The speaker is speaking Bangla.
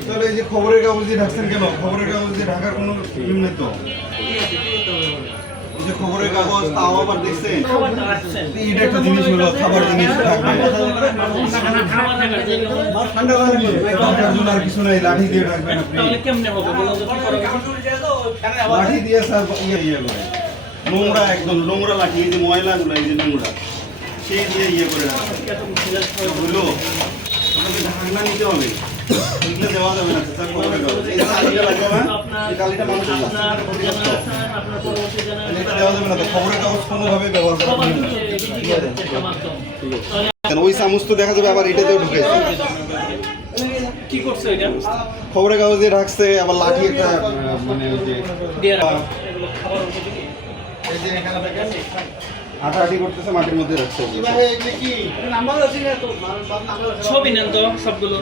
তাহলে এই যে খবরের কাগজ দিয়ে ঢাকছেন কেন? খবরের কাগজ দিয়ে ঢাকার কোনো নিয়ম নেই তো? যে খবরের কাগজ তাও আবার দেখছেন? এটা একটা জিনিস হলো খাবার জিনিস থাকবে। ঠান্ডা লাগবে ঢাকার জন্য আর কিছু নাই লাঠি দিয়ে ঢাকবেন আপনি। লাঠি দিয়ে স্যার ইয়ে ইয়ে করে নোংরা একদম নোংরা লাঠি এই যে ময়লাগুলো এই যে নোংরা। দিয়ে ইয়ে করে হলো আমাকে নিতে হবে। এগুলো দেওয়া যাবে না কালিটা এটা দেওয়া যাবে না খবরের কাগজ কোনোভাবে ব্যবহার করা কেন ওই চামচ তো দেখা যাবে আবার এটাতেও ঢুকেছে কি করছ এটা? খবরের কাগজ দিয়ে ঢাকছে আবার লাঠি একটা মানে ওই যে। এই যে এখানে দেখেন হাঁটাহাঁটি করতেছে মাটির মধ্যে রাখছে ওগুলো। ছবি নেন তো সবগুলো।